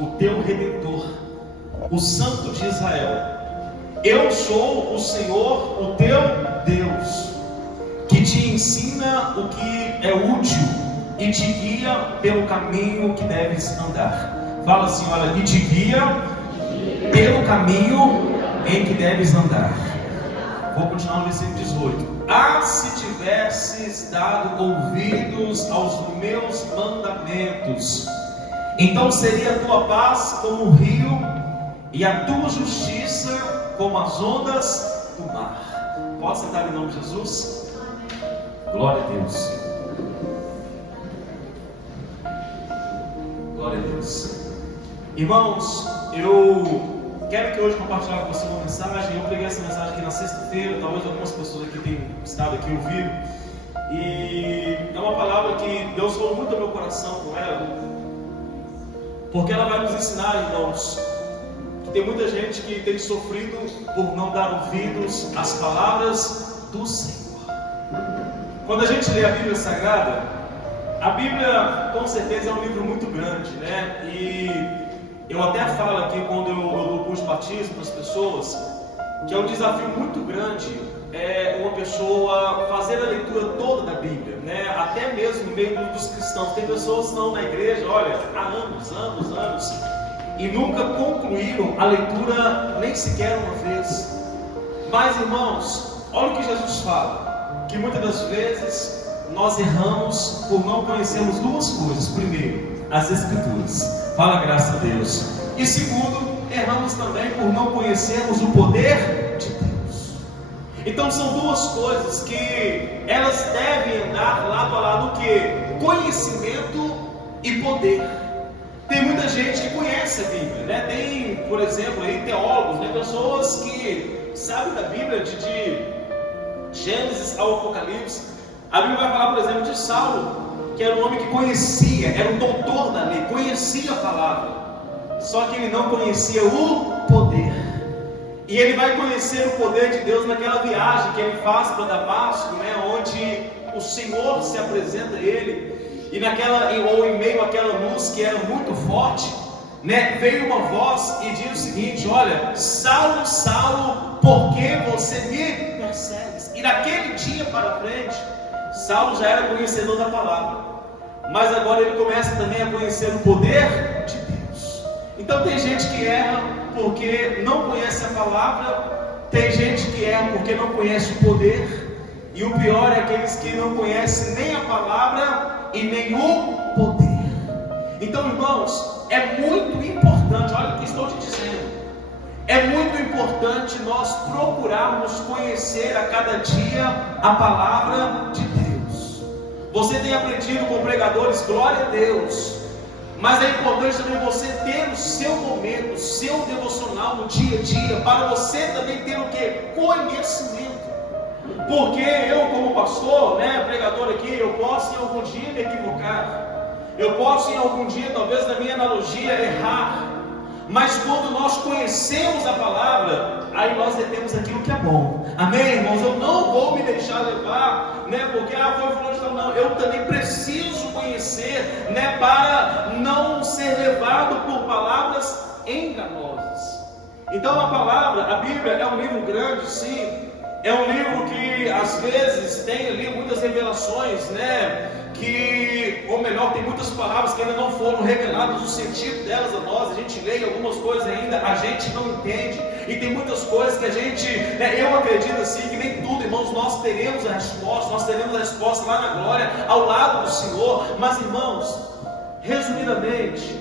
o teu Redentor, o Santo de Israel. Eu sou o Senhor, o teu Deus, que te ensina o que é útil e te guia pelo caminho que deves andar. Fala assim, olha, e te guia pelo caminho em que deves andar. Vou continuar no versículo 18. Ah, se tivesses dado ouvidos aos meus mandamentos, então seria a tua paz como o rio e a tua justiça como as ondas do mar. Pode sentar em nome de Jesus? Glória a Deus. Glória a Deus. Irmãos, eu quero que hoje compartilhar com você uma mensagem. Eu preguei essa mensagem aqui na sexta-feira. Talvez algumas pessoas aqui tenham estado aqui ouvindo. E é uma palavra que Deus falou muito ao meu coração com ela, porque ela vai nos ensinar, irmãos, que tem muita gente que tem sofrido por não dar ouvidos às palavras do Senhor. Quando a gente lê a Bíblia Sagrada, a Bíblia com certeza é um livro muito grande, né? E eu até falo aqui quando eu dou curso de batismo para as pessoas, que é um desafio muito grande uma pessoa fazer a leitura toda da Bíblia, né? Até mesmo no meio dos cristãos. Tem pessoas que estão na igreja, olha, há anos, e nunca concluíram a leitura nem sequer uma vez. Mas, irmãos, olha o que Jesus fala, que muitas das vezes nós erramos por não conhecermos duas coisas. Primeiro, as Escrituras. Fala, graças a Deus. E segundo, erramos também por não conhecermos o poder de Deus. Então são duas coisas que elas devem andar lado a lado, o que? Conhecimento e poder. Tem muita gente que conhece a Bíblia, né? Tem, por exemplo, aí, teólogos, né? Pessoas que sabem da Bíblia de Gênesis ao Apocalipse. A Bíblia vai falar, por exemplo, de Saulo, que era um homem que conhecia, era um doutor da lei, conhecia a palavra, só que ele não conhecia o poder. E ele vai conhecer o poder de Deus naquela viagem que ele faz para Damasco, né, onde o Senhor se apresenta a ele, e em meio àquela luz que era muito forte, né, veio uma voz e diz o seguinte: olha, Saulo, Saulo, por que você me persegues? E naquele dia para frente, Saulo já era conhecedor da palavra, mas agora ele começa também a conhecer o poder de Deus. Então tem gente que erra porque não conhece a palavra, tem gente que erra porque não conhece o poder, e o pior é aqueles que não conhecem nem a palavra e nem o poder. Então, irmãos, é muito importante, olha o que estou te dizendo, é muito importante nós procurarmos conhecer a cada dia a palavra de Deus. Você tem aprendido com pregadores, glória a Deus, mas é importante também você ter o seu momento, o seu devocional no dia a dia, para você também ter o que? Conhecimento. Porque eu, como pastor, né, pregador aqui, eu posso em algum dia me equivocar, eu posso em algum dia, talvez na minha analogia, errar. Mas quando nós conhecemos a palavra, aí nós detemos aquilo que é bom. Amém, irmãos? Eu não vou me deixar levar, né? Porque foi fulano de tal. Não, eu também preciso conhecer, né? Para não ser levado por palavras enganosas. Então a palavra, a Bíblia é um livro grande, sim. É um livro que às vezes tem ali muitas revelações, né? Ou melhor, tem muitas palavras que ainda não foram reveladas, o sentido delas a nós. A gente lê algumas coisas ainda, a gente não entende. E tem muitas coisas que a gente, né, eu acredito assim, que nem tudo, irmãos, nós teremos a resposta lá na glória, ao lado do Senhor. Mas, irmãos, resumidamente,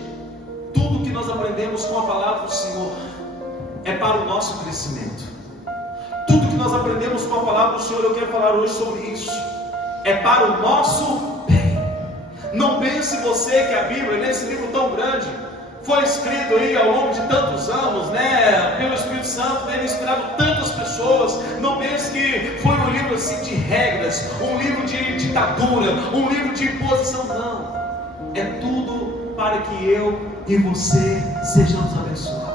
tudo que nós aprendemos com a palavra do Senhor é para o nosso crescimento. Tudo que nós aprendemos com a palavra do Senhor, eu quero falar hoje sobre isso, é para o nosso bem. Não pense você que a Bíblia, nesse livro tão grande, foi escrito aí ao longo de tantos anos, né, pelo Espírito Santo, tendo inspirado tantas pessoas. Não pense que foi um livro assim de regras, um livro de ditadura, um livro de imposição. Não, é tudo para que eu e você sejamos abençoados.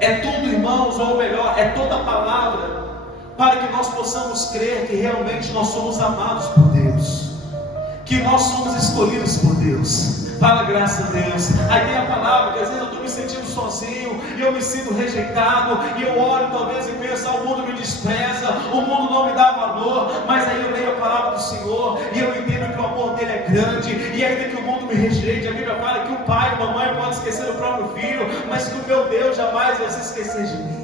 É tudo, irmãos, ou melhor, é toda a palavra para que nós possamos crer que realmente nós somos amados por Deus. que nós somos escolhidos por Deus. Fala, graças a Deus. Aí tem a palavra que às vezes eu estou me sentindo sozinho, e eu me sinto rejeitado, e eu olho talvez e penso, o mundo me despreza, o mundo não me dá valor. Mas aí eu leio a palavra do Senhor, e eu entendo que o amor dele é grande, e ainda que o mundo me rejeite, a Bíblia fala que o pai e a mamãe podem esquecer do próprio filho, mas que o meu Deus jamais vai se esquecer de mim.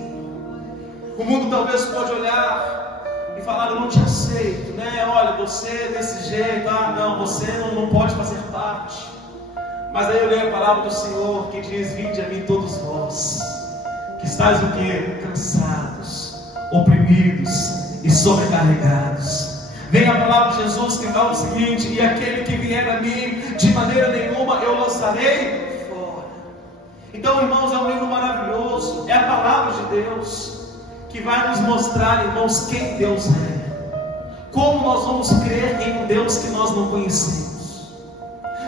O mundo talvez pode olhar e falar, eu não te aceito, né? Olha, você é desse jeito, não, você não pode fazer parte. Mas aí eu leio a palavra do Senhor que diz, vinde a mim todos vós, que estáis o quê? Cansados, oprimidos e sobrecarregados. Vem a palavra de Jesus que fala o seguinte, e aquele que vier a mim, de maneira nenhuma eu lançarei fora. Então, irmãos, é um livro maravilhoso, é a palavra de Deus, que vai nos mostrar, irmãos, quem Deus é. Como nós vamos crer em um Deus que nós não conhecemos.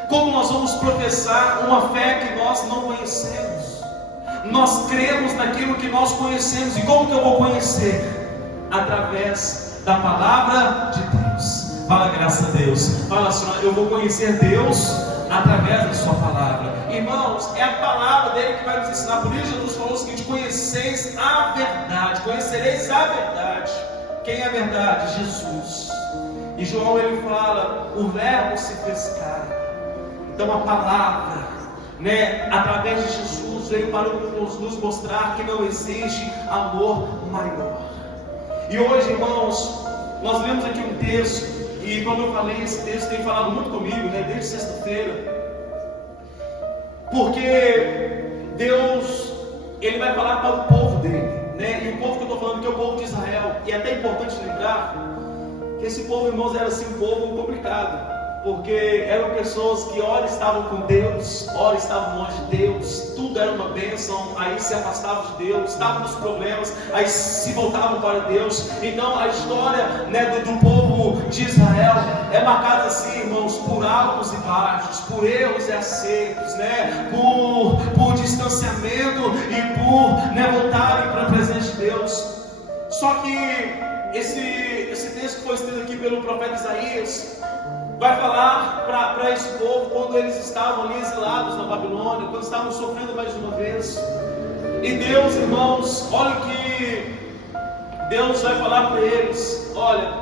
Como nós vamos professar uma fé que nós não conhecemos. Nós cremos naquilo que nós conhecemos. E como que eu vou conhecer? Através da palavra de Deus. Fala, graças a Deus. Fala, Senhor, eu vou conhecer Deus através da sua palavra. Irmãos, é a palavra dele que vai nos ensinar. Por isso Jesus falou o seguinte, conheceis a verdade. Conhecereis a verdade. Quem é a verdade? Jesus. E João ele fala, o verbo se fez carne. Então a palavra, né, através de Jesus, veio para nos mostrar que não existe amor maior. E hoje, irmãos, nós lemos aqui um texto, e como eu falei, esse texto tem falado muito comigo, né, desde sexta-feira, porque Deus, ele vai falar para o povo dele, né, e o povo que eu estou falando que é o povo de Israel. E é até importante lembrar que esse povo, irmãos, era assim um povo complicado. Porque eram pessoas que ora estavam com Deus, ora estavam longe de Deus, tudo era uma bênção, aí se afastavam de Deus, estavam nos problemas, aí se voltavam para Deus. Então a história, né, do povo de Israel é marcada assim, irmãos, por altos e baixos, por erros e acertos, né, por distanciamento e por, né, voltarem para a presença de Deus. Só que esse texto que foi escrito aqui pelo profeta Isaías vai falar para esse povo quando eles estavam ali exilados na Babilônia, quando estavam sofrendo mais uma vez. E Deus, irmãos, olha o que Deus vai falar para eles. Olha,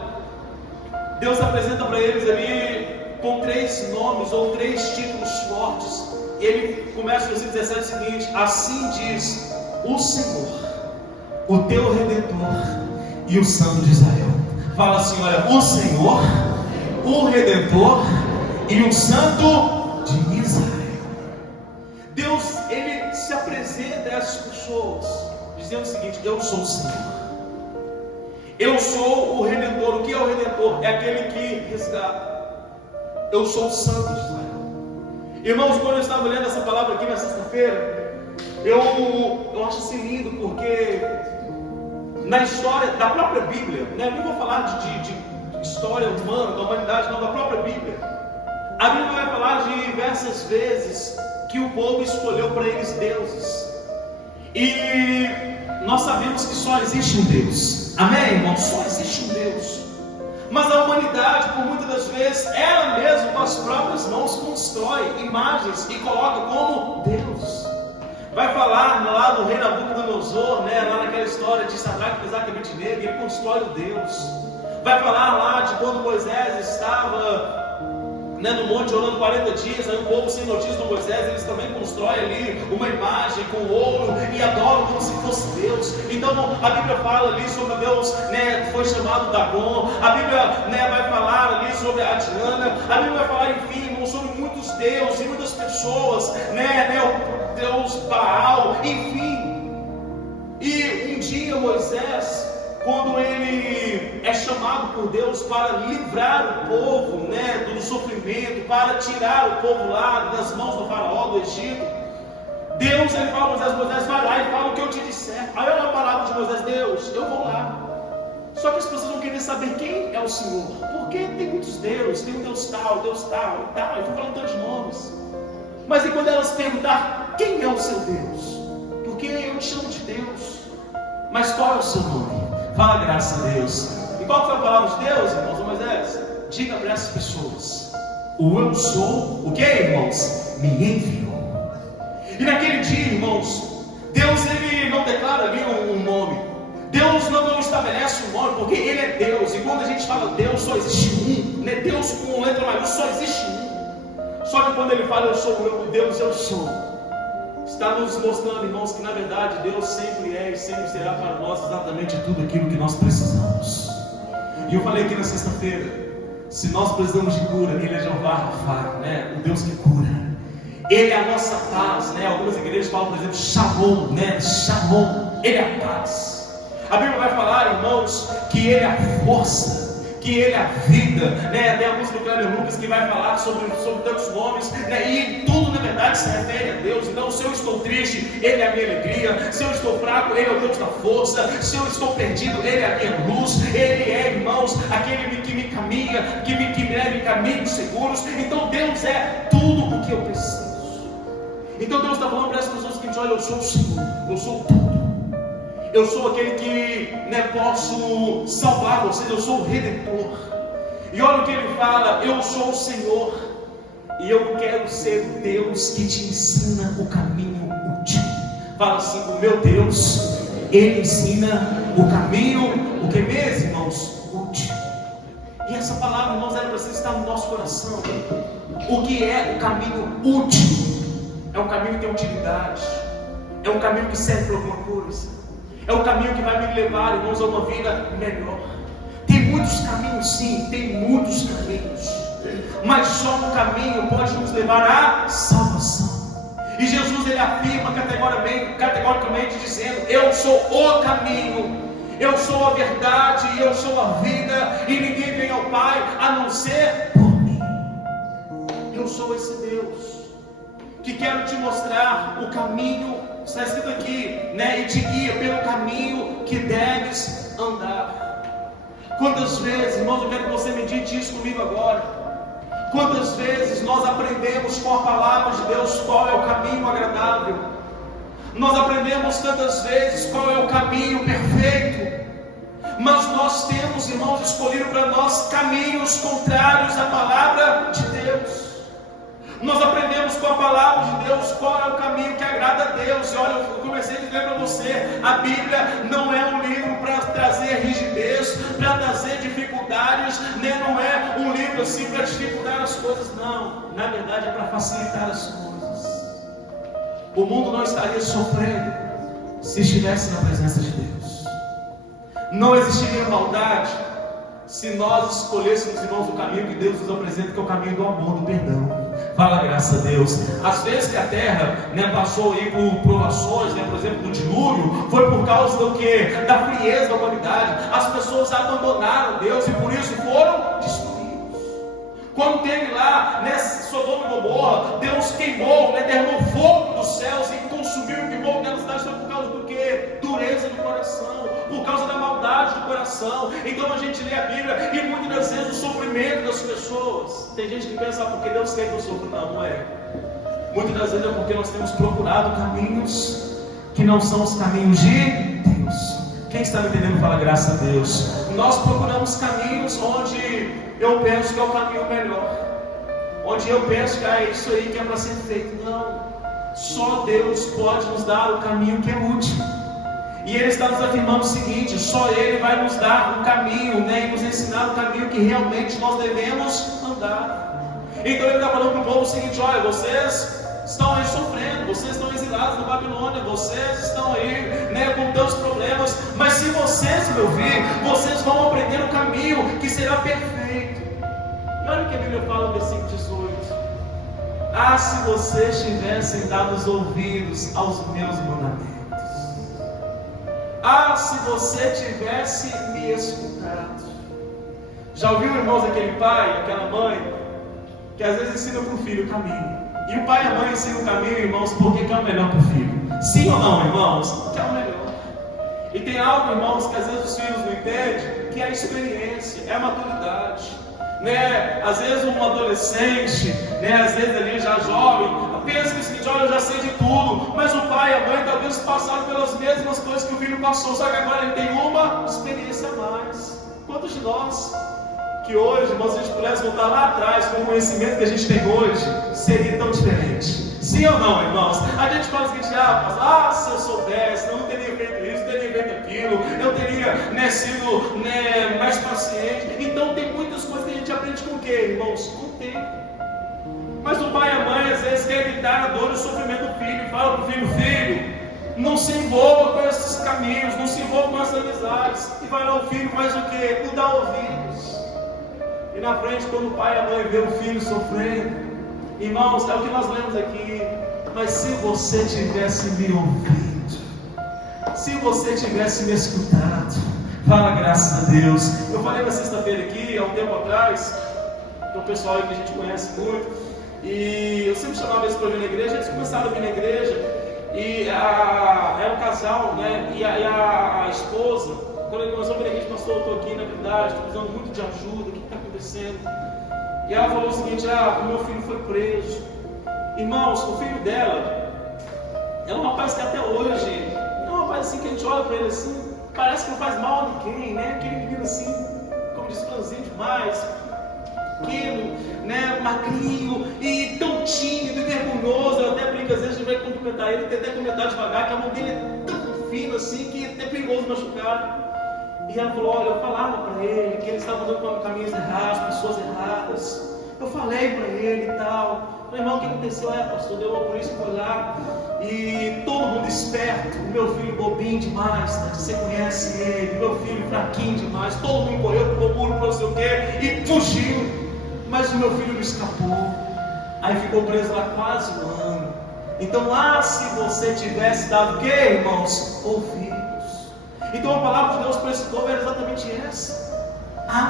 Deus apresenta para eles ali com 3 nomes ou 3 títulos fortes. E ele começa no versículo 17 o seguinte, assim diz o Senhor, o teu Redentor e o Santo de Israel. Fala assim, olha, o Senhor, o Redentor e o Santo de Israel. Deus, ele se apresenta a essas pessoas dizendo o seguinte, eu sou o Senhor, eu sou o Redentor. O que é o Redentor? É aquele que resgata. Eu sou o Santo de Israel. Irmãos, quando eu estava lendo essa palavra aqui na sexta-feira, eu acho assim lindo, porque na história da própria Bíblia, né, eu não vou falar de história humana, da humanidade, não, da própria Bíblia. A Bíblia vai falar de diversas vezes que o povo escolheu para eles deuses. E nós sabemos que só existe um Deus. Amém, irmão? Só existe um Deus. Mas a humanidade, por muitas das vezes, ela mesma com as próprias mãos constrói imagens e coloca como Deus. Vai falar lá do rei Nabucodonosor, né, lá naquela história de Sadraque, Mesaque e Abednego, ele constrói o Deus. Vai falar lá de quando Moisés estava, né, no monte orando 40 dias, aí o povo sem notícia do Moisés, eles também constroem ali uma imagem com ouro e adoram como se fosse Deus. Então a Bíblia fala ali sobre Deus, né, que foi chamado Dagon. A Bíblia, né, vai falar ali sobre a Diana. A Bíblia vai falar, enfim, irmão, sobre muitos deuses e muitas pessoas, né, o Deus Baal, enfim. E um dia Moisés, quando ele é chamado por Deus para livrar o povo, né, do sofrimento, para tirar o povo lá das mãos do faraó do Egito, Deus, ele fala a Moisés, vai lá e fala o que eu te disser. Aí olha a palavra de Moisés, Deus, eu vou lá. Só que as pessoas vão querer saber quem é o Senhor, porque tem muitos deuses, tem um Deus tal, eu vou falando tantos nomes. Mas e quando elas perguntar quem é o seu Deus? Porque eu te chamo de Deus, mas qual é o seu nome? Fala, graças a Deus. E qual foi a palavra de Deus, irmãos? Moisés, diga para essas pessoas o eu sou, o que, irmãos? Me enviou. E naquele dia, irmãos, Deus ele não declara ali um nome. Deus não estabelece um nome, porque Ele é Deus. E quando a gente fala Deus, só existe um. Não é Deus com letra maiúscula, só existe um. Só que quando Ele fala eu sou o Deus, eu sou, está nos mostrando, irmãos, que na verdade Deus sempre é e sempre será para nós exatamente tudo aquilo que nós precisamos. E eu falei aqui na sexta-feira, se nós precisamos de cura, Ele é Jeová Rafa, né? O Deus que cura. Ele é a nossa paz, né? Algumas igrejas falam, por exemplo, Shalom, né? Shalom, Ele é a paz. A Bíblia vai falar, irmãos, que Ele é a força, que Ele é a vida, né? Tem a música do Cléber Lucas que vai falar sobre tantos nomes, né? E tudo na verdade se refere a Deus. Então, se eu estou triste, Ele é a minha alegria. Se eu estou fraco, Ele é o Deus da força. Se eu estou perdido, Ele é a minha luz. Ele é, irmãos, aquele que me caminha, que me leva em caminhos seguros. Então Deus é tudo o que eu preciso. Então Deus está falando para as pessoas que dizem, olha, eu sou o Senhor, eu sou tudo. Eu sou aquele que, né, posso salvar vocês, eu sou o Redentor. E olha o que Ele fala, eu sou o Senhor. E eu quero ser o Deus que te ensina o caminho útil. Fala assim, o meu Deus, Ele ensina o caminho, o que mesmo, irmãos? Útil. E essa palavra, irmãos, ela precisa estar no nosso coração. O que é o caminho útil? É um caminho que tem utilidade. É um caminho que serve para alguma coisa. É um caminho que vai me levar, irmãos, a uma vida melhor. Tem muitos caminhos, sim, tem muitos caminhos. Mas só um caminho pode nos levar à salvação. E Jesus, Ele afirma categoricamente dizendo, eu sou o caminho, eu sou a verdade, eu sou a vida, e ninguém vem ao Pai a não ser por mim. Eu sou esse Deus que quero te mostrar o caminho, está escrito aqui, né? E te guia pelo caminho que deves andar. Quantas vezes, irmãos, eu quero que você medite isso comigo agora. Quantas vezes nós aprendemos com a palavra de Deus qual é o caminho agradável? Nós aprendemos tantas vezes qual é o caminho perfeito. Mas nós temos, irmãos, escolhido para nós caminhos contrários à palavra de Deus. Nós aprendemos com a palavra de Deus qual é o caminho que agrada a Deus. E olha, eu comecei a dizer para você, a Bíblia não é um livro para trazer rigidez, para trazer dificuldades, né? Não é um livro assim para dificultar as coisas, não. Na verdade é para facilitar as coisas. O mundo não estaria sofrendo se estivesse na presença de Deus. Não existiria maldade se nós escolhêssemos, irmãos, o caminho que Deus nos apresenta, que é o caminho do amor, do perdão. Fala, graças a Deus. Às vezes que a terra, né, passou aí por provações, né, por exemplo, do dilúvio, foi por causa do quê? Da frieza da humanidade. As pessoas abandonaram Deus e por isso foram destruídos. Quando teve lá, né, Sodoma e Gomorra, Deus queimou, né, derramou fogo dos céus e consumiu e queimou aquela cidade. Foi por causa do quê? Dureza do coração, por causa da maldade do coração. Então a gente lê a Bíblia e muitas das vezes o sofrimento das pessoas, tem gente que pensa, porque Deus quer que eu sofra. Não é. Muitas das vezes é porque nós temos procurado caminhos que não são os caminhos de Deus. Quem está me entendendo fala graças a Deus. Nós procuramos caminhos onde eu penso que é o caminho melhor, onde eu penso que é isso aí que é para ser feito. Não, só Deus pode nos dar o caminho que é útil. E Ele está nos afirmando o seguinte, só Ele vai nos dar um caminho, né, e nos ensinar o caminho que realmente nós devemos andar. Então Ele está falando para o povo o seguinte, olha, vocês estão aí sofrendo, vocês estão exilados na Babilônia, vocês estão aí, né, com tantos problemas, mas se vocês me ouvir, vocês vão aprender o caminho que será perfeito. E olha o que a Bíblia fala no versículo 18. Ah, se vocês tivessem dado os ouvidos aos meus mandamentos. Ah, se você tivesse me escutado. Já ouviu, irmãos, aquele pai, aquela mãe, que às vezes ensina para o filho o caminho? E o pai e a mãe ensinam o caminho, irmãos, porque quer o melhor para o filho. Sim ou não, irmãos? Quer o melhor. E tem algo, irmãos, que às vezes os filhos não entendem, que é a experiência, é a maturidade. Né? Às vezes um adolescente, né? Às vezes ali já jovem, pensa que o seguinte, olha, eu já sei de tudo, mas o pai e a mãe talvez passaram pelas mesmas coisas que o filho passou, só que agora ele tem uma experiência a mais. Quantos de nós que hoje, irmãos, se a gente pudesse voltar lá atrás com o conhecimento que a gente tem hoje, seria tão diferente. Sim ou não, irmãos? A gente fala o seguinte: se eu soubesse, eu não teria feito isso, não teria feito aquilo, eu teria sido mais paciente. Então tem muitas coisas que a gente aprende com o quê, irmãos? Com o tempo. Mas o pai e a mãe às vezes quer evitar a dor e o sofrimento do filho e fala para o filho: filho, não se envolva com esses caminhos, não se envolva com essas amizades. E vai lá, o filho faz o quê? Não dá ouvidos. E na frente, quando o pai e a mãe vê o filho sofrendo, irmãos, é o que nós lemos aqui: mas se você tivesse me ouvido, se você tivesse me escutado, fala graças a Deus. Eu falei na sexta-feira aqui, há um tempo atrás, com o pessoal aí que a gente conhece muito, e eu sempre chamava eles para vir na igreja. Eles começaram a vir na igreja, e era um casal, né? E a esposa, quando nós vamos na igreja, pastor, eu estou aqui na verdade, estou precisando muito de ajuda, o que está acontecendo? E ela falou o seguinte: o meu filho foi preso. Irmãos, o filho dela é um rapaz que até hoje, é um rapaz assim que a gente olha para ele assim, parece que não faz mal a ninguém, né? Aquele menino assim, como diz, franzinho demais, pequeno, né, magrinho e tão tímido e vergonhoso. Eu até brinco, às vezes a gente vai cumprimentar ele, tem até que comentar devagar, que a mão dele é tão fina assim que é até perigoso machucar. E ela falou: olha, eu falava para ele que ele estava andando com caminhos errados, pessoas erradas. Eu falei para ele e tal. Falei: irmão, o que aconteceu? Pastor, deu uma polícia, foi lá, e todo mundo esperto, o meu filho bobinho demais, né? Você conhece ele, meu filho fraquinho demais, todo mundo correu pro muro, para não sei o quê, e fugiu. Mas o meu filho não escapou. Aí ficou preso lá quase um ano. Então, se você tivesse dado o quê, irmãos? Ouvidos. Então a palavra de Deus para esse povo era exatamente essa: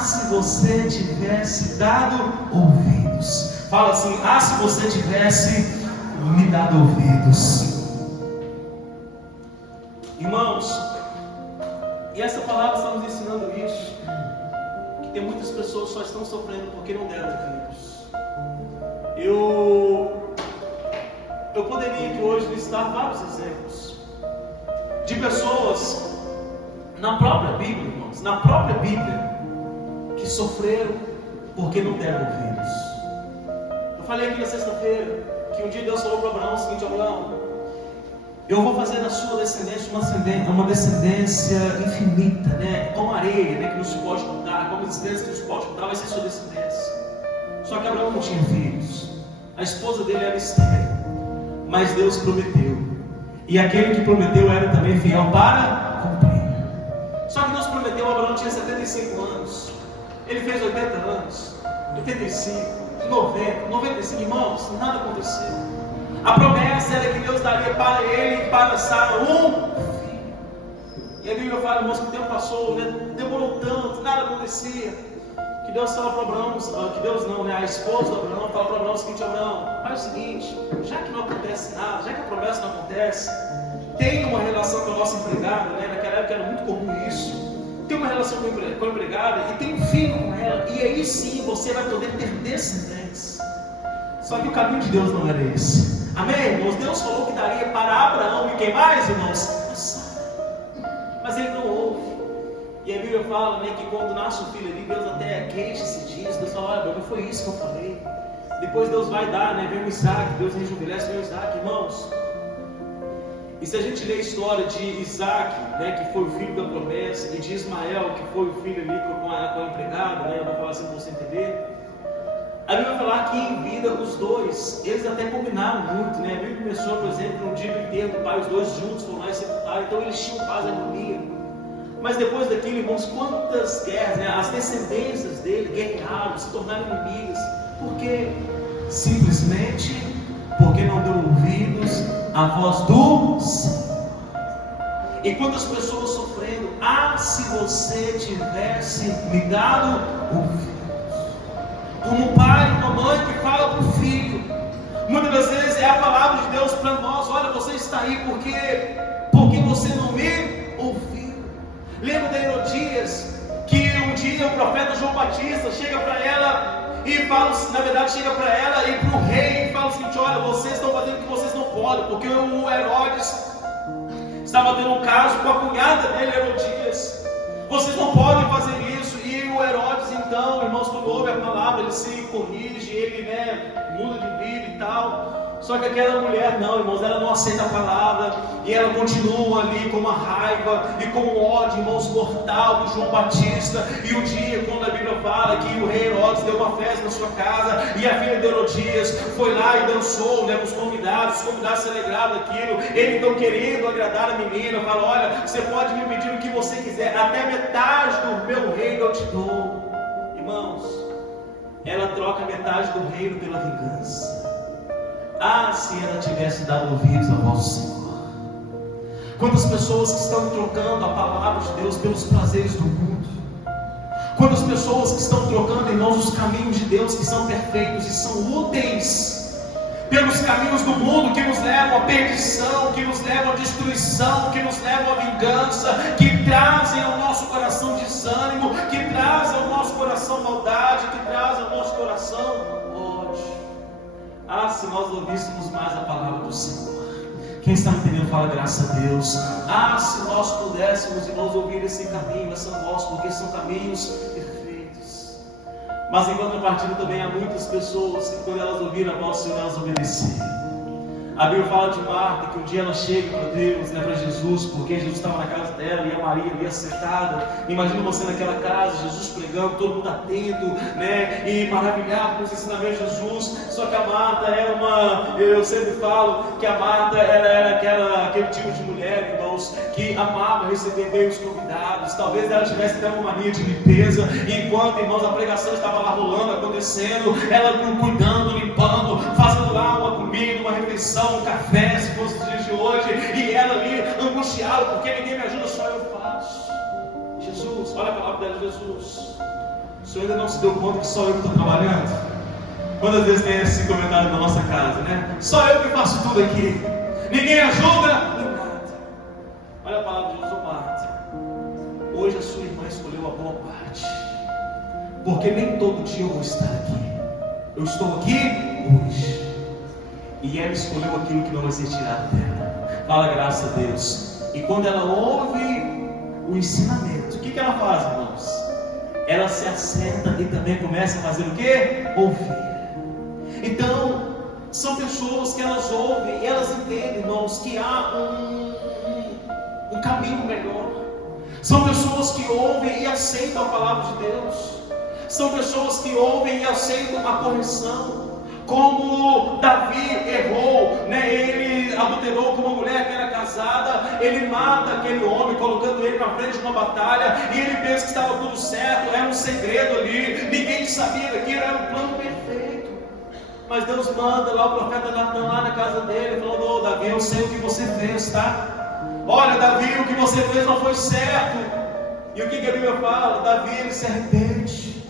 se você tivesse dado ouvidos. Fala assim: se você tivesse me dado ouvidos. Irmãos, e essa palavra está nos ensinando isso, que tem muitas pessoas que só estão sofrendo porque não deram ouvidos. Eu poderia aqui hoje listar vários exemplos de pessoas na própria Bíblia, irmãos, na própria Bíblia, que sofreram porque não deram ouvidos. Eu falei aqui na sexta-feira que um dia Deus falou para Abraão o seguinte: Abraão, eu vou fazer da sua descendência uma descendência infinita, né? Como areia, né? Que não se pode contar, como descendência que não se pode contar, vai ser sua descendência. Só que Abraão não tinha filhos, a esposa dele era estéril, mas Deus prometeu, e aquele que prometeu era também fiel para cumprir. Só que Deus prometeu, Abraão tinha 75 anos, ele fez 80 anos, 85, 90, 95, irmãos, nada aconteceu. A promessa era que Deus daria para ele e para Sara um filho. E a Bíblia fala, irmãos, que o tempo passou, né? Demorou tanto, nada acontecia, que Deus fala para Abraão, que Deus não, né? A esposa de Abraão fala para Abraão o seguinte: Abraão, faz o seguinte, já que não acontece nada, já que a promessa não acontece, tem uma relação com a nossa empregada, né? Naquela época era muito comum isso. Tem uma relação com a empregada e tem um filho com ela, e aí sim você vai poder ter descendentes. Só que o caminho de Deus não era esse. Amém, irmãos? Deus falou que daria para Abraão e quem mais, irmãos? Mas ele não ouve. E a Bíblia fala, né, que quando nasce o filho ali, Deus até queixa-se disso. Deus fala: olha, não foi isso que eu falei. Depois Deus vai dar, né? Vem o Isaac, Deus rejuvenesce, vem o Isaac, irmãos. E se a gente lê a história de Isaac, né, que foi o filho da promessa, e de Ismael, que foi o filho ali com a empregada, né, eu vou falar assim para você entender. A Bíblia vai falar que em vida os dois, eles até combinaram muito, né? A Bíblia começou, por exemplo, no dia do enterro do pai, os dois juntos foram lá e sepultaram, então eles tinham paz e harmonia. Mas depois daquilo, irmãos, quantas guerras, né? As descendências dele guerrearam, se tornaram inimigas. Por quê? Simplesmente porque não deu ouvidos à voz do Senhor. E quantas pessoas sofrendo: se você tivesse me dado ouvidos. Como um pai, uma mãe que fala para o filho, muitas das vezes é a palavra de Deus para nós: olha, você está aí porque você não me ouviu. Lembra da Herodias, que um dia o profeta João Batista chega para ela e fala, na verdade chega para ela e para o rei e fala o seguinte: olha, vocês estão fazendo o que vocês não podem, porque o Herodes estava tendo um caso com a cunhada dele, Herodias. Vocês não podem fazer isso. E o Herodes, então, irmãos, tal, ele se corrige, ele, muda de vida e tal. Só que aquela mulher não, irmãos, ela não aceita a palavra, e ela continua ali com uma raiva e com um ódio, irmãos, mortal do João Batista. E um dia, quando a Bíblia fala que o rei Herodes deu uma festa na sua casa, e a filha de Herodias foi lá e dançou, os convidados se alegraram daquilo. Ele então, querendo agradar a menina, fala: olha, você pode me pedir o que você quiser, até metade do meu reino eu te dou. Irmãos, ela troca metade do reino pela vingança. Ah, se ela tivesse dado ouvidos à voz do Senhor. Quantas pessoas que estão trocando a palavra de Deus pelos prazeres do mundo. Quantas pessoas que estão trocando, irmãos, os caminhos de Deus que são perfeitos e são úteis, pelos caminhos do mundo que nos levam à perdição, que nos levam à destruição, que nos levam à vingança, que trazem ao nosso coração desânimo, que trazem ao nosso coração maldade, que trazem ao nosso coração ódio. Ah, se nós ouvíssemos mais a palavra do Senhor. Quem está entendendo, fala graças a Deus. Ah, se nós pudéssemos, irmãos, ouvir esse caminho, essa voz, porque são caminhos perfeitos. Mas em contrapartida também há muitas pessoas que, quando elas ouviram a voz do Senhor, elas obedeceram. A Bíblia fala de Marta, que um dia ela chega para Deus, para Jesus, porque Jesus estava na casa dela e a Maria ali assentada. Imagina você naquela casa, Jesus pregando, todo mundo atento, e maravilhado com os ensinamentos de Jesus. Só que a Marta era eu sempre falo que a Marta era aquele tipo de mulher, irmãos, que amava receber bem os convidados. Talvez ela tivesse até uma mania de limpeza, e enquanto, irmãos, a pregação estava lá rolando, acontecendo, ela cuidando, limpando, fazendo lá uma comida, uma refeição, um café, se fosse os dias de hoje, e ela ali angustiada, porque ninguém me ajuda, só eu faço. Jesus, olha a palavra dela: Jesus, o senhor ainda não se deu conta que só eu que estou trabalhando? Quantas vezes tem esse comentário na nossa casa, Só eu que faço tudo aqui, ninguém ajuda em nada. Olha a palavra de Jesus: Marta, hoje a sua irmã escolheu a boa parte, porque nem todo dia eu vou estar aqui. Eu estou aqui hoje. E ela escolheu aquilo que não vai ser tirado dela. Fala graças a Deus. E quando ela ouve o ensinamento, o que ela faz, irmãos? Ela se assenta e também começa a fazer o quê? Ouvir. Então, são pessoas que elas ouvem e elas entendem, irmãos, que há um caminho melhor. São pessoas que ouvem e aceitam a palavra de Deus. São pessoas que ouvem e aceitam a correção. Como Davi errou, ele adulterou com uma mulher que era casada, ele mata aquele homem, colocando ele na frente de uma batalha, e ele pensa que estava tudo certo, era um segredo ali, ninguém sabia daquilo, era um plano perfeito. Mas Deus manda lá o profeta Natan lá na casa dele, falando: ô Davi, eu sei o que você fez, tá? Olha, Davi, o que você fez não foi certo. E o que a Bíblia fala? Davi, ele se arrepende,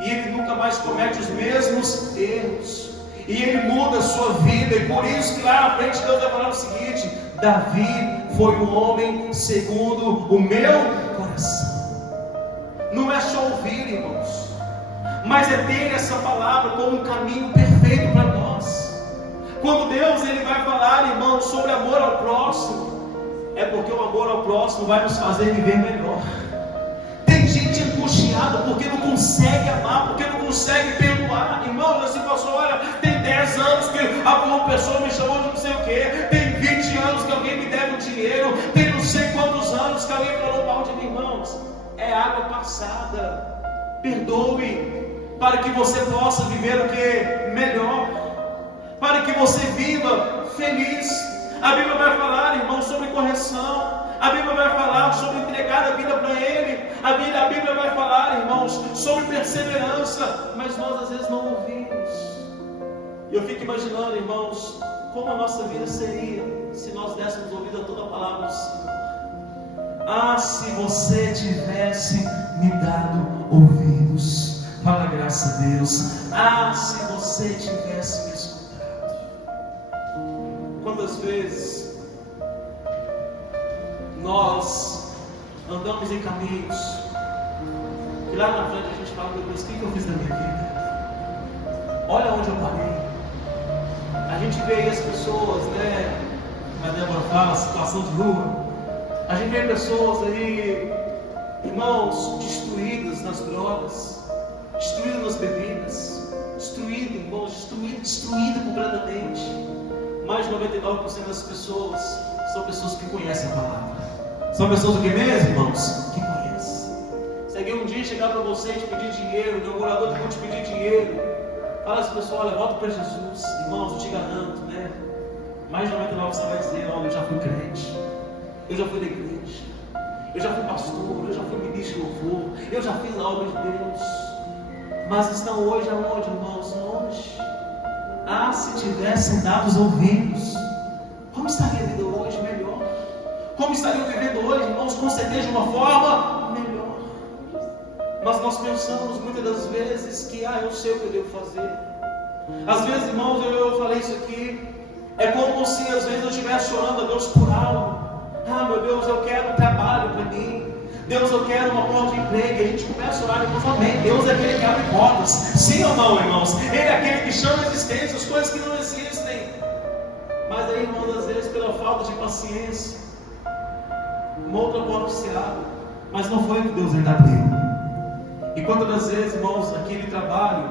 e ele nunca mais comete os mesmos erros. E ele muda a sua vida, e por isso que lá na frente Deus vai falar o seguinte: Davi foi um homem segundo o meu coração. Não é só ouvir, irmãos, mas é ter essa palavra como um caminho perfeito para nós. Quando Deus ele vai falar, irmãos, sobre amor ao próximo, é porque o amor ao próximo vai nos fazer viver melhor. Tem gente angustiada porque não consegue amar, porque não consegue perdoar. Irmão, assim, pastor, olha, tem 10 anos que uma pessoa me chamou de não sei o que, tem 20 anos que alguém me deve um dinheiro, tem não sei quantos anos que alguém falou mal de mim. Irmãos, é água passada. Perdoe, para que você possa viver o que? Melhor, para que você viva feliz. A Bíblia vai falar, irmão, sobre correção. A Bíblia vai falar sobre entregar a vida para Ele. A Bíblia vai falar, irmãos, sobre perseverança. Mas nós às vezes não ouvimos. E eu fico imaginando, irmãos, como a nossa vida seria se nós dessemos ouvido a toda a palavra do Senhor. Ah, se você tivesse me dado ouvidos. Fala graças a Deus. Ah, se você tivesse me escutado. Quantas vezes nós andamos em caminhos que lá na frente a gente fala: meu Deus, o que eu fiz na minha vida? Olha onde eu parei. A gente vê aí as pessoas, a Débora fala, a situação de rua. A gente vê pessoas aí, irmãos, destruídas nas drogas. destruído nas bebidas, destruído, irmãos, destruído completamente. Mais de 99% das pessoas são pessoas que conhecem a palavra. São pessoas o que mesmo, irmãos? Que conhecem. Se alguém um dia chegar para você e te pedir dinheiro, o namorador que vão te pedir dinheiro, fala assim, pessoal, olha, volta para Jesus. Irmãos, eu te garanto, né? Mais de 99% você vai dizer, olha, eu já fui crente, eu já fui da igreja, eu já fui pastor, eu já fui ministro de louvor, eu já fiz a obra de Deus. Mas estão hoje aonde, irmãos? Longe. Ah, se tivessem dado os ouvidos, como estaria a vida hoje? Melhor. Como estariam vivendo hoje, irmãos? Com certeza de uma forma melhor. Mas nós pensamos muitas das vezes que, eu sei o que eu devo fazer. Às vezes, irmãos, eu falei isso aqui, é como se às vezes eu estivesse orando a Deus por algo. Meu Deus, eu quero um trabalho para mim. Deus, eu quero uma porta de emprego. E a gente começa a orar e diz, amém. Deus é aquele que abre portas. Sim ou não, irmãos? Ele é aquele que chama a existência as coisas que não existem. Mas aí, irmãos, às vezes pela falta de paciência, uma outra porta se abre. Mas não foi o que Deus ainda abriu. E quantas das vezes, irmãos, aquele trabalho,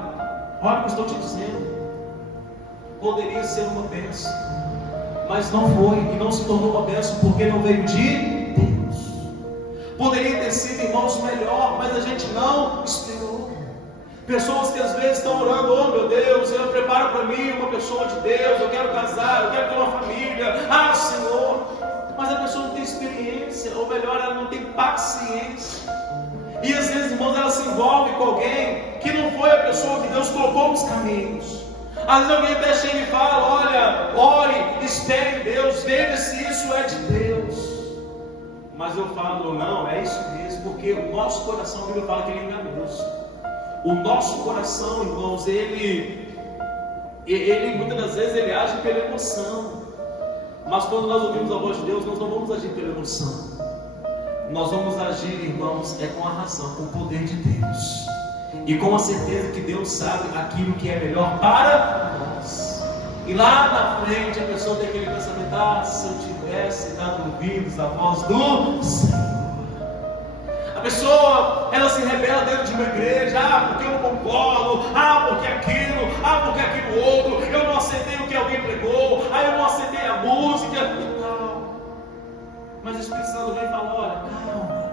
olha o que eu estou te dizendo, poderia ser uma bênção, mas não foi, e não se tornou uma bênção porque não veio de Deus. Poderia ter sido, irmãos, melhor, mas a gente não esperou. Pessoas que às vezes estão orando, oh meu Deus, eu preparo para mim uma pessoa de Deus, eu quero casar, eu quero ter uma família, Senhor, mas a pessoa não tem experiência, ou melhor, ela não tem paciência. E às vezes, irmãos, ela se envolve com alguém que não foi a pessoa que Deus colocou nos caminhos. Às vezes alguém até chega e fala, olha, ore, espere em Deus, veja se isso é de Deus. Mas eu falo, não, é isso mesmo, porque o nosso coração, a Bíblia fala que ele é enganoso. O nosso coração, irmãos, ele muitas das vezes ele age pela emoção. Mas quando nós ouvimos a voz de Deus, nós não vamos agir pela emoção. Nós vamos agir, irmãos, com a razão, com o poder de Deus. E com a certeza que Deus sabe aquilo que é melhor para nós. E lá na frente a pessoa tem aquele pensamento, se eu tivesse dado ouvidos à voz do Senhor. A pessoa, ela se rebela dentro de uma igreja, porque eu não concordo, porque aquilo outro, eu não aceitei o que alguém pregou, eu não aceitei a música e tal. Mas o Espírito Santo vem e fala, olha, calma,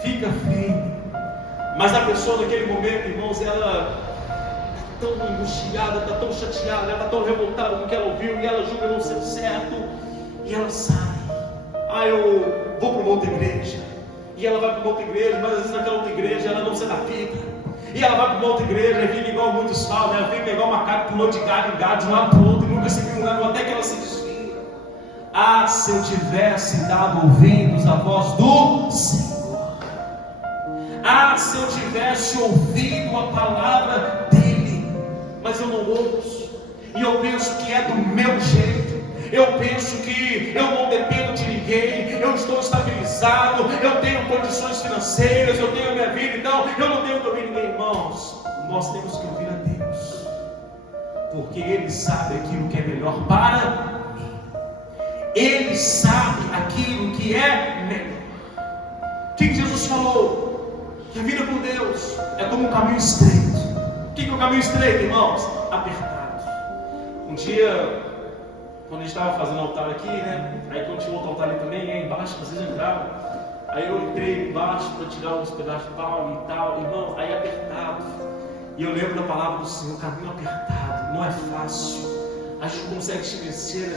fica firme. Mas a pessoa naquele momento, irmãos, ela está tão angustiada, está tão chateada, ela está tão revoltada com o que ela ouviu, e ela julga não ser certo, e ela sai. Eu vou para uma outra igreja. E ela vai para uma outra igreja, mas às vezes naquela outra igreja ela não se adapta. E ela vai para uma outra igreja e fica igual muitos falam, ela fica igual macaco pulou de galho em galho, de um lado para o outro, e nunca se viu um lado, até que ela se desvia. Se eu tivesse dado ouvidos à voz do Senhor. Se eu tivesse ouvido a palavra dele, mas eu não ouço, e eu penso que é do meu jeito, eu penso que eu não dependo de ninguém, eu estou estabilizado, eu tenho condições financeiras, eu tenho a minha vida, então eu não tenho que ouvir ninguém, irmãos. Nós temos que ouvir a Deus, porque Ele sabe aquilo que é melhor para mim, Ele sabe aquilo que é melhor. O que Jesus falou? Que a vida com Deus é como um caminho estreito. O que é o caminho estreito, irmãos? Apertado. Um dia, quando a gente estava fazendo altar aqui, né? Aí quando tinha outro altar ali também, aí embaixo, às vezes eu entrava. Aí eu entrei embaixo para tirar uns pedaços de pau e tal, irmãos, aí apertado. E eu lembro da palavra do Senhor, caminho apertado, não é fácil. A gente não consegue se vencer,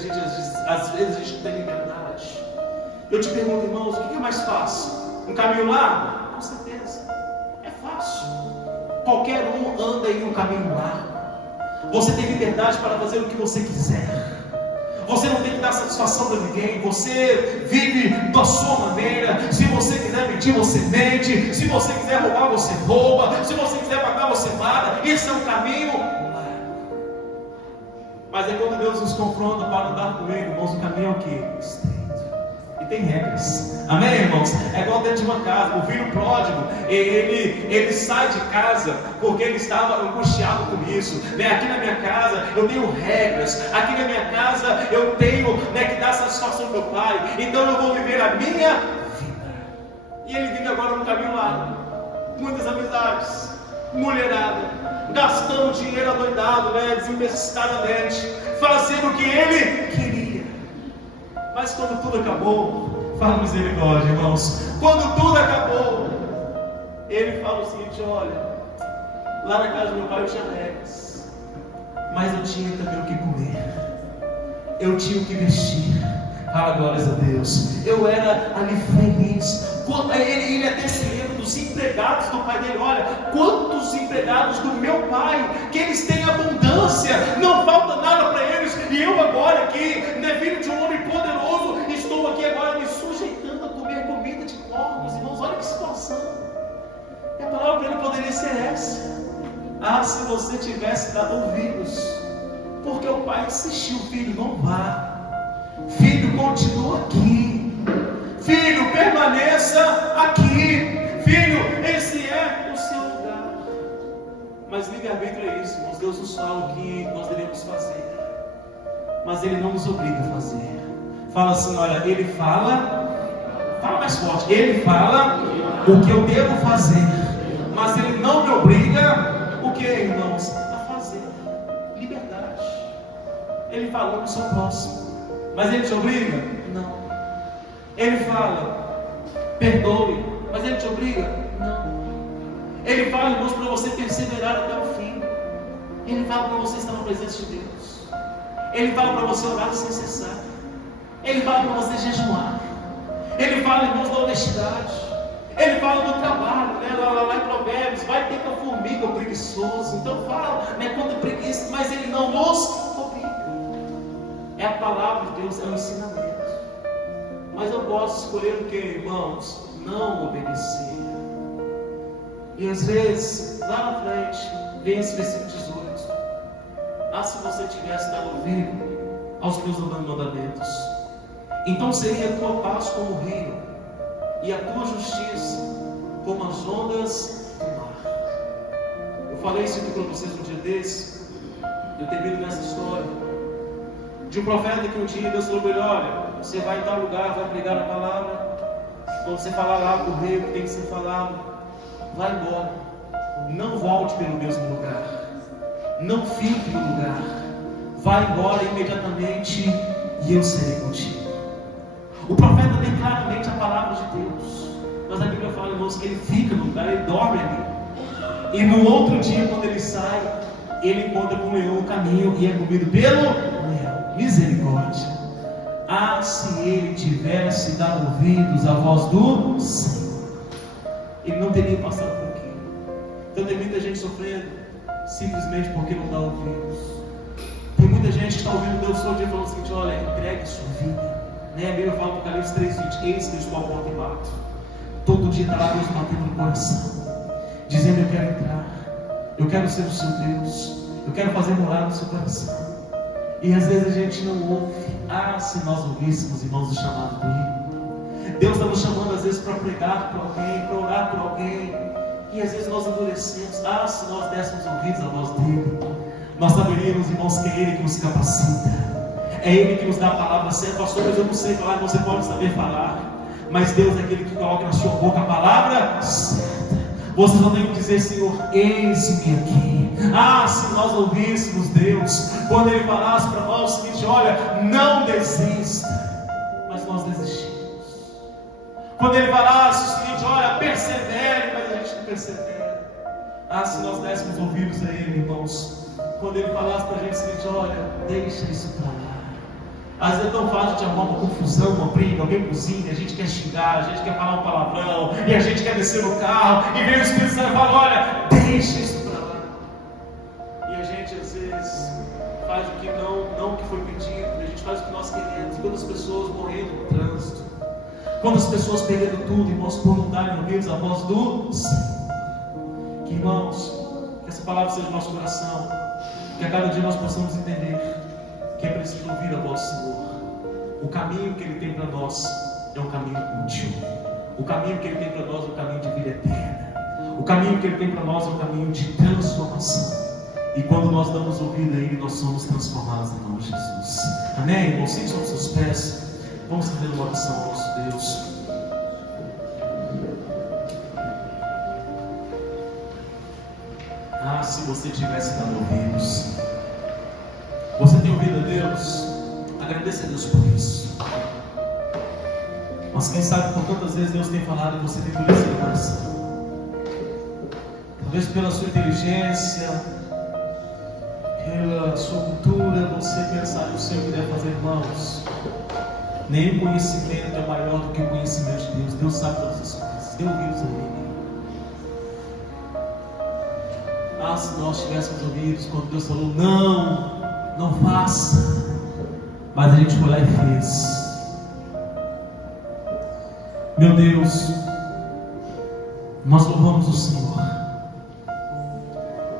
às vezes a gente não tem liberdade. Eu te pergunto, irmãos, o que é mais fácil? Um caminho largo? Com certeza. É fácil. Qualquer um anda em um caminho largo. Você tem liberdade para fazer o que você quiser. Você não tem que dar satisfação para ninguém. Você vive da sua maneira. Se você quiser mentir, você mente. Se você quiser roubar, você rouba. Se você quiser pagar, você paga. Esse é um caminho largo. Mas é quando Deus nos confronta para andar com Ele, irmãos, o caminho é o quê? Estreito. E tem regras. Amém, irmãos? É igual dentro de uma casa. O filho pródigo, ele sai de casa porque ele estava angustiado com isso. Aqui na minha casa eu tenho regras. Aqui na minha casa eu tenho que dar satisfação ao meu pai. Então eu vou viver a minha vida. E ele vive agora no caminho largo. Muitas amizades. mulherada, gastando dinheiro adoidado, desembestadamente, fazendo o que ele queria. Mas quando tudo acabou, fala misericórdia, irmãos, quando tudo acabou, ele fala o seguinte: olha, lá na casa do meu pai eu tinha regras, mas eu tinha também o que comer, eu tinha o que vestir. Glórias a Deus. Eu era ali feliz. Ele até se lembra dos empregados do pai dele. Olha, quantos empregados do meu pai, que eles têm abundância, não falta nada para eles, e eu agora aqui, filho de um homem poderoso, estou aqui agora me sujeitando a comer comida de porcos. Irmãos, olha que situação. E a palavra dele poderia ser essa: se você tivesse dado ouvidos, porque o pai insistiu: filho, não vá, filho, continua aqui, filho, permaneça aqui, filho, esse é o seu lugar. Mas livre-arbítrio é isso, irmãos. Deus nos fala o que nós devemos fazer, mas Ele não nos obriga a fazer. Fala assim: olha, Ele fala mais forte, Ele fala o que eu devo fazer, mas Ele não me obriga, o que, irmãos? A fazer. Liberdade. Ele falou com o seu próximo, mas Ele te obriga? Não. Ele fala, perdoe, mas Ele te obriga? Não. Ele fala, irmãos, para você perseverar até o fim. Ele fala para você estar na presença de Deus. Ele fala para você orar sem cessar. Ele fala para você jejuar. Ele fala, irmãos, da honestidade. Ele fala do trabalho, lá em Provérbios: vai ter com a formiga o preguiçoso. Então fala, quanto a preguiça, mas Ele não nos obriga. É a palavra de Deus, é o ensinamento. Mas eu posso escolher o que, irmãos? Não obedecer. E às vezes, lá na frente, vem esse versículo 18: se você tivesse dado ouvido aos meus mandamentos, então seria a tua paz como o rio, e a tua justiça como as ondas do mar. Eu falei isso aqui para vocês um dia desse. Eu termino nessa história de um profeta que um dia Deus falou para ele: olha, você vai em tal lugar, vai pregar a palavra. Quando você falar lá para o rei o que tem que ser falado, vai embora, não volte pelo mesmo lugar, não fique no lugar, vai embora imediatamente e eu serei contigo. O profeta tem claramente a palavra de Deus, mas a Bíblia fala, irmãos, que ele fica no lugar, ele dorme ali, e no outro dia, quando ele sai, ele encontra com o leão no caminho e é comido pelo leão. Misericórdia. Se ele tivesse dado ouvidos à voz do Senhor, ele não teria passado por aquilo. Então tem muita gente sofrendo simplesmente porque não dá ouvidos. Tem muita gente que está ouvindo Deus todo dia falando o seguinte: olha, entregue sua vida. A Bíblia fala no Apocalipse 3:20: eis que estou à porta e bato. Todo dia está lá Deus batendo no coração, dizendo: eu quero entrar, eu quero ser o seu Deus, eu quero fazer morar no seu coração. E às vezes a gente não ouve. Se nós ouvíssemos, irmãos, o chamado dele. Deus está nos chamando às vezes para pregar para alguém, para orar por alguém, e às vezes nós endurecemos. Se nós dessemos ouvidos à voz dele, nós saberíamos, irmãos, que é Ele que nos capacita, é Ele que nos dá a palavra certa. Pastor, mas eu não sei falar. Você pode saber falar, mas Deus é aquele que coloca na sua boca a palavra certa. Você só tem que dizer: Senhor, eis-me aqui. Se nós ouvíssemos Deus, quando Ele falasse para nós o seguinte: olha, não desista, mas nós desistimos. Quando Ele falasse o seguinte: olha, persevere, mas a gente não persevera. Se nós dessemos ouvidos a Ele, irmãos, quando Ele falasse para a gente o seguinte: olha, deixa isso para lá. Às vezes é tão fácil de arrumar uma confusão, uma briga, alguém cozinha, a gente quer xingar, a gente quer falar um palavrão, e a gente quer descer no carro, e vem o Espírito Santo e fala: olha, deixa isso para lá. E a gente às vezes faz o que não o que foi pedido, a gente faz o que nós queremos. Quantas pessoas morrendo no trânsito, quantas pessoas perdendo tudo, irmãos, por não darem ouvidos à voz do Senhor. Que, irmãos, que essa palavra seja no nosso coração, que a cada dia nós possamos entender que é preciso ouvir a voz do Senhor. O caminho que Ele tem para nós é um caminho útil. O caminho que Ele tem para nós é um caminho de vida eterna. O caminho que Ele tem para nós é um caminho de transformação. E quando nós damos ouvido a Ele, nós somos transformados em nome de Jesus. Amém? Irmãos, siga sobre seus pés. Vamos fazer uma oração ao nosso Deus. você tivesse dado ouvidos. Você tem ouvido a Deus? Agradeça a Deus por isso. Mas quem sabe por quantas vezes Deus tem falado e você tem endurecido o coração. Talvez pela sua inteligência, pela sua cultura, você pensar no seu que deve fazer, irmãos. Nenhum conhecimento é maior do que o conhecimento de Deus. Deus sabe todas as coisas. Dê ouvidos a Ele. Se nós tivéssemos ouvidos quando Deus falou, não faça, mas a gente foi lá e fez. Meu Deus, nós louvamos o Senhor,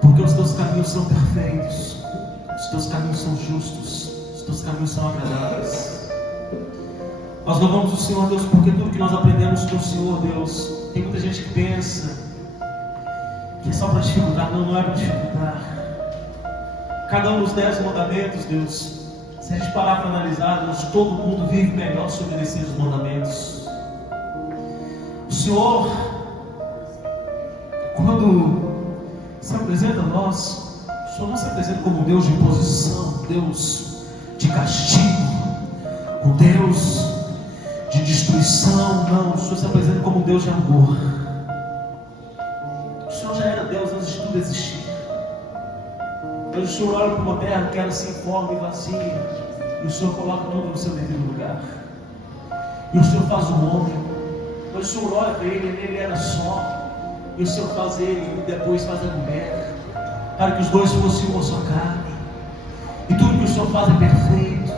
porque os teus caminhos são perfeitos, os teus caminhos são justos, os teus caminhos são agradáveis. Nós louvamos o Senhor, Deus, porque tudo que nós aprendemos com o Senhor, Deus, tem muita gente que pensa que é só para dificultar. Não é para dificultar. Cada um dos 10 mandamentos, Deus, se a gente parar para analisar, Deus, todo mundo vive melhor se obedecer os mandamentos. O Senhor, quando se apresenta a nós, o Senhor não se apresenta como um Deus de imposição, Deus de castigo, um Deus de destruição. Não, o Senhor se apresenta como um Deus de amor. Já era Deus antes de tudo existir. Deus, o Senhor olha para uma terra que era sem forma e vazia, e o Senhor coloca tudo no seu devido lugar. E o Senhor faz o homem. Depois o Senhor olha para ele era só, e o Senhor faz ele, e depois faz a mulher, para que os dois fossem uma só carne. E tudo que o Senhor faz é perfeito.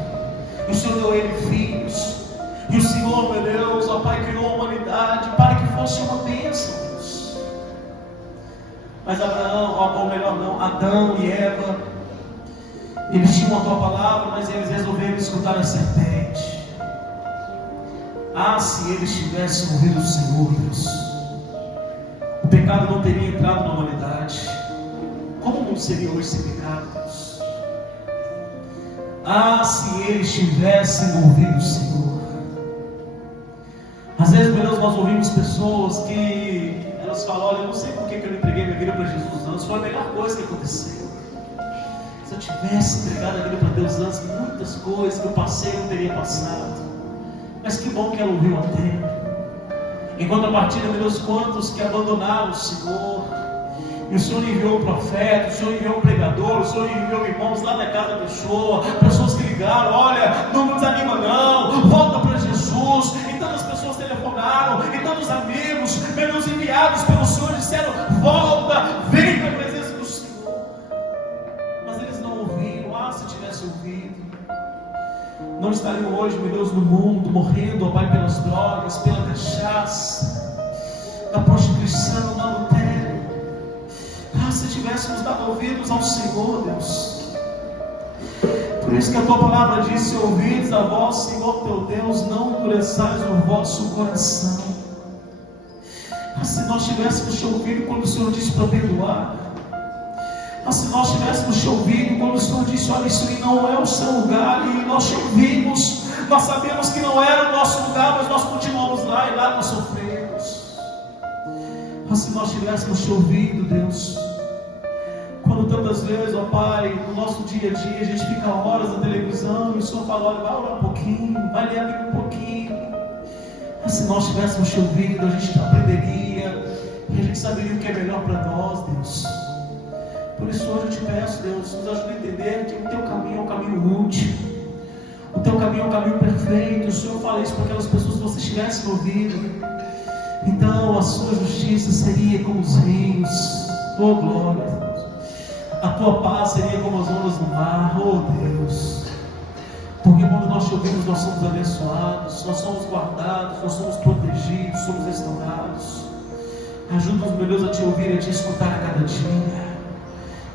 E o Senhor deu a ele filhos. E o Senhor, meu Deus, ó Pai, criou a humanidade para que fosse uma bênção. Mas Adão e Eva, eles tinham a tua palavra, mas eles resolveram escutar a serpente. Se eles tivessem ouvido o Senhor, Deus, o pecado não teria entrado na humanidade. Como o mundo seria hoje sem pecado, Deus? Se eles tivessem ouvido o Senhor. Às vezes, meu Deus, nós ouvimos pessoas que elas falam, olha, eu não sei por que eu não entreguei minha vida para Jesus antes, foi a melhor coisa que aconteceu. Se eu tivesse entregado a vida para Deus antes, muitas coisas que eu passei eu teria passado. Mas que bom que ela ouviu a tempo. Em contrapartida, meu Deus, quantos que abandonaram o Senhor, e o Senhor enviou um profeta, o Senhor enviou um pregador, o Senhor enviou irmãos lá na casa da pessoa, pessoas que ligaram, olha, não desanima não, volta para Jesus. E tantas pessoas telefonaram, e tantos amigos, meus enviados pelo Senhor, disseram, volta, vem para a presença do Senhor. Mas eles não ouviram. Se tivessem ouvido, não estariam hoje, meu Deus, no mundo, morrendo, ó Pai, pelas drogas, pela cachaça, da prostituição, do adultério. Se tivéssemos dado ouvidos ao Senhor, Deus. Por isso que a tua palavra diz, se ouvides a voz, Senhor teu Deus, não endureçais o vosso coração. Se nós tivéssemos te ouvido quando o Senhor disse para perdoar. Se nós tivéssemos te ouvido quando o Senhor disse, olha, isso aí não é o seu lugar, e nós te ouvimos, nós sabemos que não era o nosso lugar, mas nós continuamos lá, e lá nós sofremos. Se nós tivéssemos te ouvido, Deus, quando tantas vezes, ó Pai, no nosso dia a dia, a gente fica horas na televisão, e o Senhor fala, olha, vai orar um pouquinho, vai ler a Bíblia um pouquinho. Se nós tivéssemos te ouvido, a gente aprenderia, e a gente saberia o que é melhor para nós, Deus. Por isso hoje eu te peço, Deus, nos ajude a entender que o teu caminho é um caminho útil, o teu caminho é um caminho perfeito. O Senhor fala isso para aquelas pessoas que vocês tivessem ouvido. Então a sua justiça seria como os rios, oh glória, Deus. A tua paz seria como as ondas do mar, oh Deus. Porque quando nós te ouvimos, nós somos abençoados, nós somos guardados, nós somos protegidos, somos restaurados. Ajuda-nos, meu Deus, a te ouvir e a te escutar a cada dia.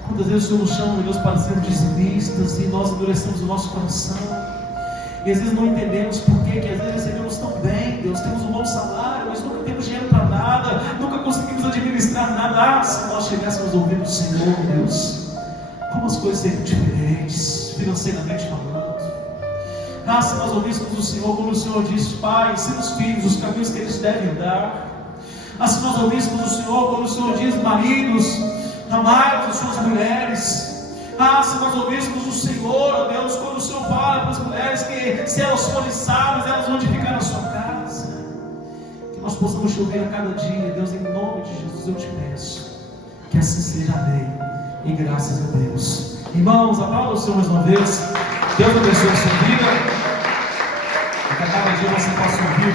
Quantas vezes o Senhor nos chama, meu Deus, para sermos dizimistas, e nós endurecemos o nosso coração, e às vezes não entendemos por que às vezes recebemos tão bem, Deus, temos um bom salário, mas nunca temos dinheiro para nada, nunca conseguimos administrar nada. Se nós tivéssemos ouvido o Senhor, Deus, como as coisas seriam diferentes, financeiramente falando. Se nós ouvíssemos o Senhor, como o Senhor diz, Pai, ensina os filhos os caminhos que eles devem andar. Se nós ouvíssemos o Senhor, como o Senhor diz, maridos, amai as suas mulheres. Se nós ouvíssemos o Senhor, ó Deus, quando o Senhor fala para as mulheres que se elas forem sábias, elas vão edificar na sua casa. Que nós possamos te ouvir a cada dia, Deus, em nome de Jesus eu te peço. Que assim seja, amém. E graças a Deus. Irmãos, aplauda o Senhor mais uma vez. Deus abençoe a sua vida. E que a cada dia você possa ouvir